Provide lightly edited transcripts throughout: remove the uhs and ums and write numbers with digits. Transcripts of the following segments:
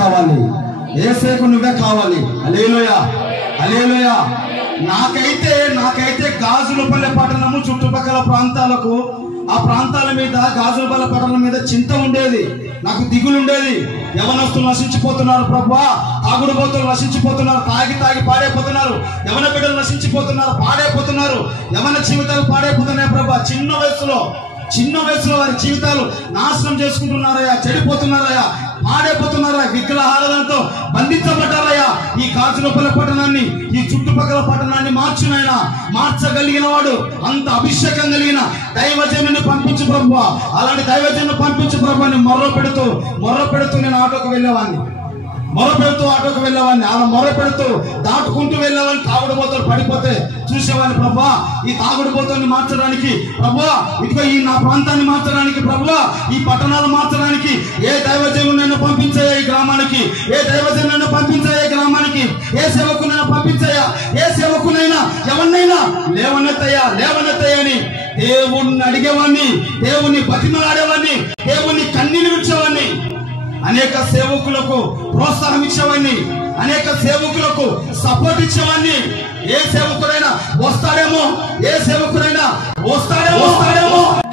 కావాలి, యేసేకు నువ్వే కావాలి. హల్లెలూయా, హల్లెలూయా. నాకైతే గాజులపల్లె పట్టణము చుట్టుపక్కల ప్రాంతాలకు, ఆ ప్రాంతాల మీద, గాజులపల్లె పట్టణం మీద చింత ఉండేది, నాకు దిగులు ఉండేది. యవనస్తులు నశించిపోతున్నారు ప్రభువా, తాగుడుబోతులు నశించిపోతున్నారు, తాగి పాడైపోతున్నారు, యవన బిడ్డలు నశించిపోతున్నారు, పాడైపోతున్నారు, యవన జీవితాలు పాడైపోతున్నాయి ప్రభువా. చిన్న వయసులో వారి జీవితాలు నాశనం చేసుకుంటున్నారయ్యా, చెడిపోతున్నారయ్యా, పాడైపోతున్నారా, విగ్రహాలతో బంధించబడ్డారయ్యా. ఈ గాజులపల్లె పట్టణాన్ని, ఈ చుట్టుపక్కల పట్టణాన్ని మార్చగలిగిన వాడు, అంత అభిషేకం కలిగిన దైవజనుని పంపించు ప్రభువా, అలాంటి దైవజనుని పంపించు ప్రభువా అని మొర్ర పెడుతూ నేను ఆటోకి వెళ్ళేవాడిని, అలా మొర్ర పెడుతూ దాటుకుంటూ వెళ్ళేవాడిని. తాగుడుబోతులు పడిపోతే చూసేవాడిని ప్రభువా, ఈ తాగుడుబోతుల్ని మార్చడానికి ప్రభువా, ఇదిగో ఈ నా ప్రాంతాన్ని మార్చడానికి ప్రభువా, ఈ పట్టణాలు మార్చడానికి ఏ దైవజనుడు నన్ను పంపించాయా ఈ గ్రామానికి, ఏ దైవజనుడు నన్ను పంపించాయా ఈ గ్రామానికి, ఏ సేవకునైనా పంపించాయా, ఏ సేవకునైనా ఎవరినైనా లేవనెత్తయ్యా అని దేవుణ్ణి అడిగేవాడిని, దేవుణ్ణి బతిమలాడేవాడిని, దేవుణ్ణి కన్నీరు విడిచేవాడిని. అనేక సేవకులకు ప్రోత్సాహం ఇచ్చేవాడిని, అనేక సేవకులకు సపోర్ట్ ఇచ్చేవాడిని. ఏ సేవకుడైనా వస్తాడేమో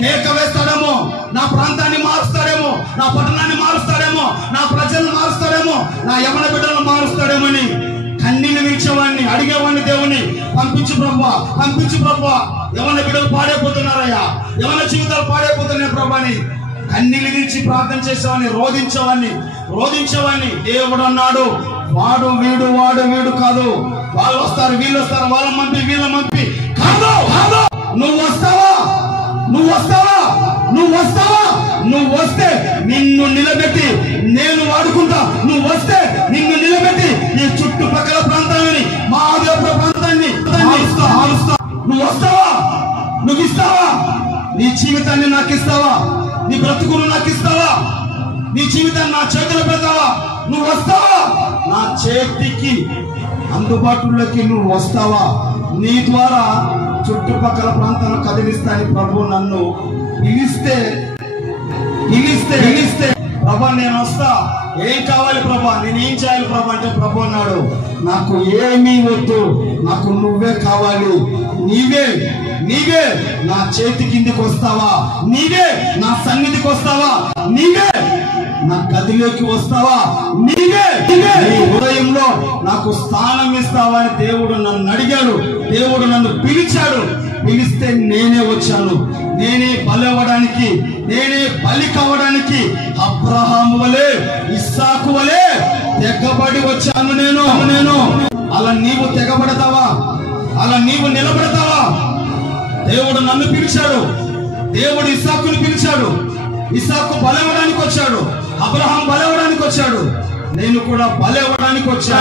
కేక వేస్తాడేమో, నా ప్రాంతాన్ని మారుస్తాడేమో, నా పట్టణాన్ని మారుస్తాడేమో, నా ప్రజలను మారుస్తాడేమో, నా యవన బిడ్డలను మారుస్తాడేమో అని కన్నీళ్ళు విడిచేవాడిని, అడిగేవాడిని. దేవుని పంపించు ప్రభువా, యవన బిడ్డలు పాడైపోతున్నారయ్యా, యవన జీవితాలు పాడైపోతున్నాయి ప్రభా అని కన్నీళ్ళు విడిచి ప్రార్థన చేసేవాడిని, రోధించేవాడిని. దేవుడు అన్నాడు, వాడు వీడు కాదు, వాళ్ళు వస్తారు, వీళ్ళు వస్తారు, వాళ్ళ మంపి కాదు. నువ్వు వస్తే నిన్ను నిలబెట్టి నేను వాడుకుంటా. నువ్వు వస్తే నిన్ను నిలబెట్టి ఈ చుట్టుపక్కల ప్రాంతాలని, మా ఆదిలాబాద్ ప్రాంతాన్ని మారుస్తా. నువ్వు వస్తావా? నువ్వు ఇస్తావా? నీ జీవితాన్ని నాకు ఇస్తావా? నీ బ్రతుకును నాకు ఇస్తావా? నీ జీవితాన్ని నా చేతిలో పెడతావా? నువ్వు వస్తావా? నా చేతికి అందుబాటులోకి నువ్వు వస్తావా? నీ ద్వారా చుట్టుపక్కల ప్రాంతాలను కదిలిస్తాను. ప్రభు నన్ను పిలిస్తే ప్రభా నేను వస్తా. ఏం కావాలి ప్రభా, నేనేం చేయాలి ప్రభా అంటే ప్రభు అన్నాడు, నాకు ఏమీ వద్దు, నాకు నువ్వే కావాలి. నీవే నా చేతి కిందికి వస్తావా? నీవే నా సన్నిధికి వస్తావా? నీవే నా గదిలోకి వస్తావా? నీవే నీ హృదయంలో నాకు స్థానం ఇస్తావా అని దేవుడు నన్ను అడిగాడు. దేవుడు నన్ను పిలిస్తే నేనే వచ్చాను. నేనే బలవడానికి, నేనే బలి కావడానికి అబ్రహాము వలె, ఇస్సాకు వలె తెగబడి వచ్చాను నేను. అలా నీవు తెగబడతావా? అలా నీవు నిలబడతావా? దేవుడు నన్ను పిలిచాడు, దేవుడు ఇస్సాకుని పిలిచాడు. ఇస్సాకు బలవడానికి వచ్చాడు, అబ్రహాం బలవడానికి వచ్చాడు, నేను కూడా బలవడానికి వచ్చా.